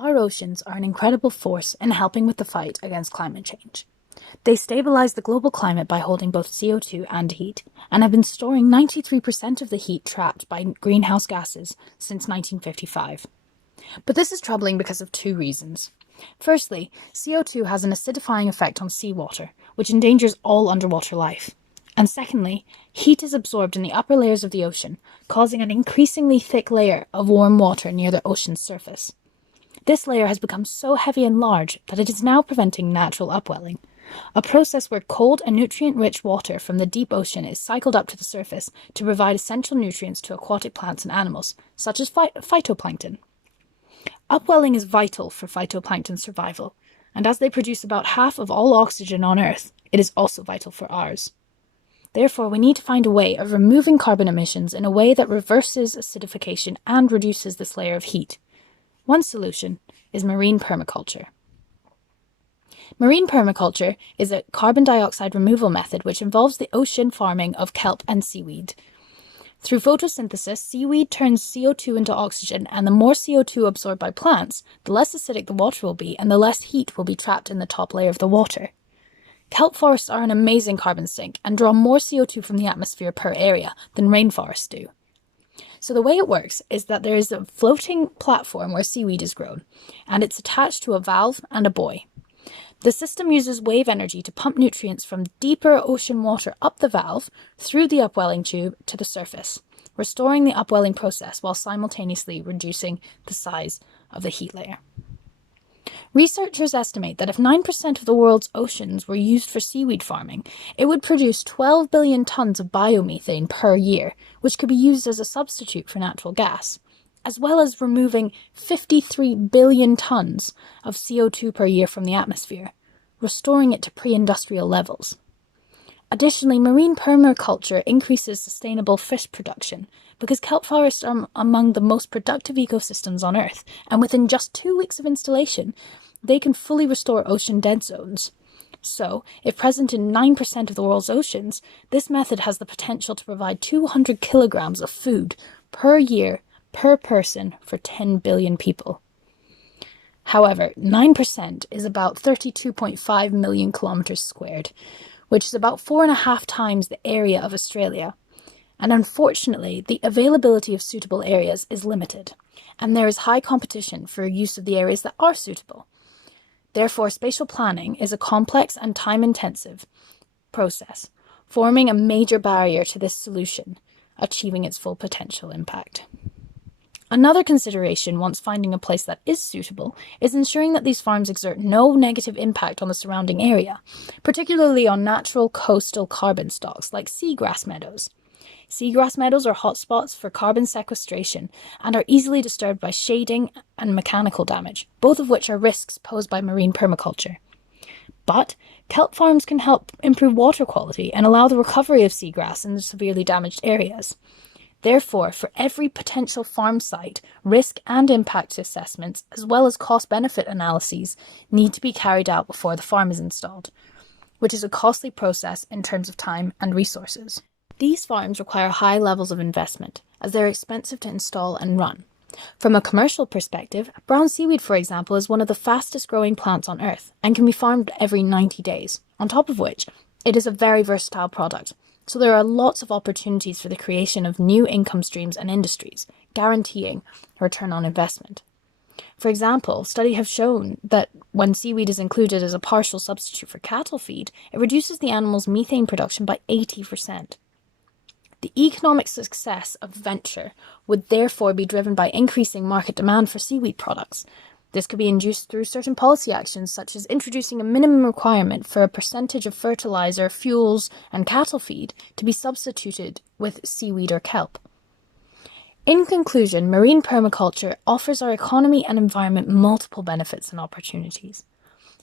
Our oceans are an incredible force in helping with the fight against climate change. They stabilize the global climate by holding both CO2 and heat, and have been storing 93% of the heat trapped by greenhouse gases since 1955. But this is troubling because of two reasons. Firstly, CO2 has an acidifying effect on seawater, which endangers all underwater life. And secondly, heat is absorbed in the upper layers of the ocean, causing an increasingly thick layer of warm water near the ocean's surface. This layer has become so heavy and large that it is now preventing natural upwelling, a process where cold and nutrient-rich water from the deep ocean is cycled up to the surface to provide essential nutrients to aquatic plants and animals, such as phytoplankton. Upwelling is vital for phytoplankton's survival, and as they produce about half of all oxygen on Earth, it is also vital for ours. Therefore, we need to find a way of removing carbon emissions in a way that reverses acidification and reduces this layer of heat. One solution is marine permaculture. Marine permaculture is a carbon dioxide removal method which involves the ocean farming of kelp and seaweed. Through photosynthesis, seaweed turns CO2 into oxygen, and the more CO2 absorbed by plants, the less acidic the water will be, and the less heat will be trapped in the top layer of the water. Kelp forests are an amazing carbon sink and draw more CO2 from the atmosphere per area than rainforests do. So the way it works is that there is a floating platform where seaweed is grown, and it's attached to a valve and a buoy. The system uses wave energy to pump nutrients from deeper ocean water up the valve through the upwelling tube to the surface, restoring the upwelling process while simultaneously reducing the size of the heat layer. Researchers estimate that if 9% of the world's oceans were used for seaweed farming, it would produce 12 billion tons of biomethane per year, which could be used as a substitute for natural gas, as well as removing 53 billion tons of CO2 per year from the atmosphere, restoring it to pre-industrial levels. Additionally, marine permaculture increases sustainable fish production because kelp forests are among the most productive ecosystems on Earth, and within just 2 weeks of installation, they can fully restore ocean dead zones. So, if present in 9% of the world's oceans, this method has the potential to provide 200 kilograms of food per year per person for 10 billion people. However, 9% is about 32.5 million kilometers squared, which is about 4.5 times the area of Australia. And unfortunately, the availability of suitable areas is limited, and there is high competition for use of the areas that are suitable. Therefore, spatial planning is a complex and time-intensive process, forming a major barrier to this solution, achieving its full potential impact. Another consideration once finding a place that is suitable is ensuring that these farms exert no negative impact on the surrounding area, particularly on natural coastal carbon stocks like seagrass meadows. Seagrass meadows are hotspots for carbon sequestration and are easily disturbed by shading and mechanical damage, both of which are risks posed by marine permaculture. But kelp farms can help improve water quality and allow the recovery of seagrass in severely damaged areas. Therefore, for every potential farm site, risk and impact assessments, as well as cost-benefit analyses, need to be carried out before the farm is installed, which is a costly process in terms of time and resources. These farms require high levels of investment, as they're expensive to install and run. From a commercial perspective, brown seaweed, for example, is one of the fastest-growing plants on Earth and can be farmed every 90 days, on top of which it is a very versatile product. So there are lots of opportunities for the creation of new income streams and industries, guaranteeing a return on investment. For example, studies have shown that when seaweed is included as a partial substitute for cattle feed, it reduces the animal's methane production by 80%. The economic success of venture would therefore be driven by increasing market demand for seaweed products. This could be induced through certain policy actions, such as introducing a minimum requirement for a percentage of fertilizer, fuels, and cattle feed to be substituted with seaweed or kelp. In conclusion, marine permaculture offers our economy and environment multiple benefits and opportunities.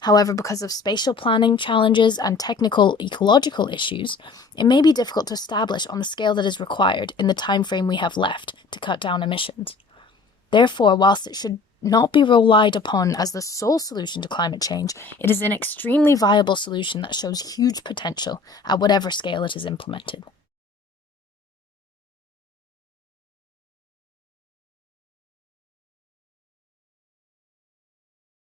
However, because of spatial planning challenges and technical ecological issues, it may be difficult to establish on the scale that is required in the time frame we have left to cut down emissions. Therefore, whilst it should not be relied upon as the sole solution to climate change, it is an extremely viable solution that shows huge potential at whatever scale it is implemented.